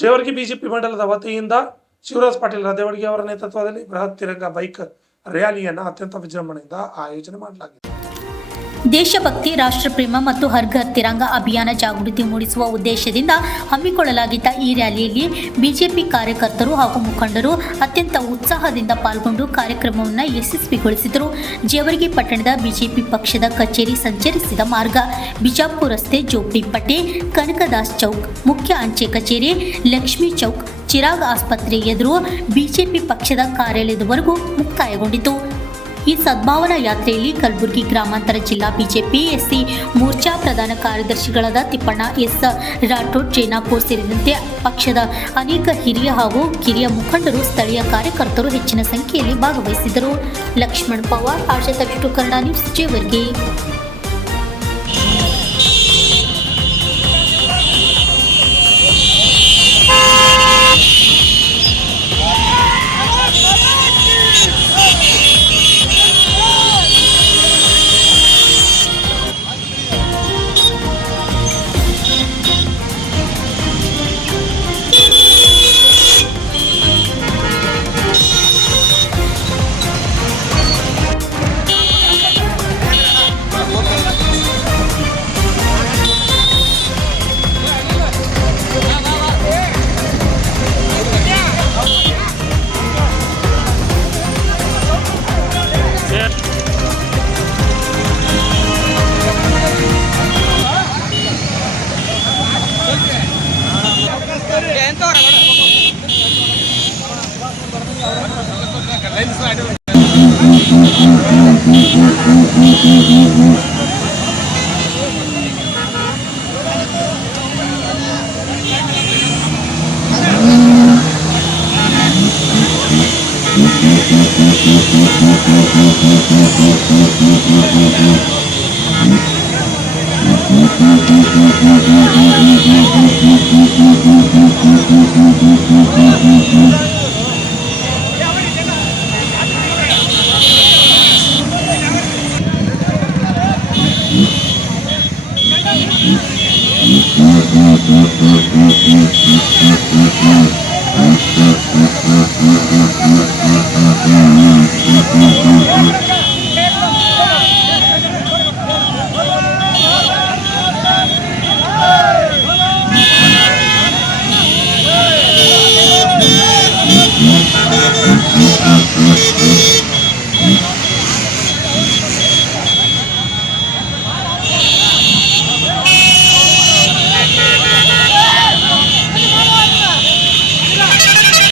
Jevargi BJP ಮಂಡಲದ ವತಿಯಿಂದ ಶಿವರಾಜ್ ಪಾಟೀಲ್ ರದೇವಡಿಗೆ ಅವರ ನೇತೃತ್ವದಲ್ಲಿ ಬೃಹತ್ ತಿರಂಗ ಬೈಕ್ ರ್ಯಾಲಿಯನ್ನು ಅತ್ಯಂತ ವಿಜೃಂಭಣೆಯಿಂದ ಆಯೋಜನೆ ಮಾಡಲಾಗಿದೆ. ದೇಶಭಕ್ತಿ, ರಾಷ್ಟ್ರಪ್ರೇಮ ಮತ್ತು ಹರ್ ಘರ್ ತಿರಂಗ ಅಭಿಯಾನ ಜಾಗೃತಿ ಮೂಡಿಸುವ ಉದ್ದೇಶದಿಂದ ಹಮ್ಮಿಕೊಳ್ಳಲಾಗಿದ್ದ ಈ ರ್ಯಾಲಿಯಲ್ಲಿ ಬಿಜೆಪಿ ಕಾರ್ಯಕರ್ತರು ಹಾಗೂ ಮುಖಂಡರು ಅತ್ಯಂತ ಉತ್ಸಾಹದಿಂದ ಪಾಲ್ಗೊಂಡು ಕಾರ್ಯಕ್ರಮವನ್ನು ಯಶಸ್ವಿಗೊಳಿಸಿದರು. ಜೇವರ್ಗಿ ಪಟ್ಟಣದ ಬಿಜೆಪಿ ಪಕ್ಷದ ಕಚೇರಿ ಸಂಚರಿಸಿದ ಮಾರ್ಗ ಬಿಜಾಪುರ ರಸ್ತೆ, ಜೋಪಡಿ ಪಟ್ಟೆ, ಕನಕದಾಸ್ ಚೌಕ್, ಮುಖ್ಯ ಅಂಚೆ ಕಚೇರಿ, ಲಕ್ಷ್ಮೀ ಚೌಕ್, ಚಿರಾಗ್ ಆಸ್ಪತ್ರೆ ಎದುರು ಬಿಜೆಪಿ ಪಕ್ಷದ ಕಾರ್ಯಾಲಯದವರೆಗೂ ಮುಕ್ತಾಯಗೊಂಡಿತು. ಈ ಸದ್ಭಾವನಾ ಯಾತ್ರೆಯಲ್ಲಿ ಕಲಬುರಗಿ ಗ್ರಾಮಾಂತರ ಜಿಲ್ಲಾ ಬಿಜೆಪಿ ಎಸ್ಸಿ ಮೋರ್ಚಾ ಪ್ರಧಾನ ಕಾರ್ಯದರ್ಶಿಗಳಾದ ತಿಪ್ಪಣ್ಣ ಎಸ್ ರಾಠೋಡ್, ಜೈನಾಪುರ್ ಸೇರಿದಂತೆ ಪಕ್ಷದ ಅನೇಕ ಹಿರಿಯ ಹಾಗೂ ಕಿರಿಯ ಮುಖಂಡರು, ಸ್ಥಳೀಯ ಕಾರ್ಯಕರ್ತರು ಹೆಚ್ಚಿನ ಸಂಖ್ಯೆಯಲ್ಲಿ ಭಾಗವಹಿಸಿದರು. ಲಕ್ಷ್ಮಣ್ ಪವಾರ್, ಆಶಾ ತಕ್ಷು ಕನ್ನಡ ನ್ಯೂಸ್, ಜೇವರ್ಗಿ. Entonces,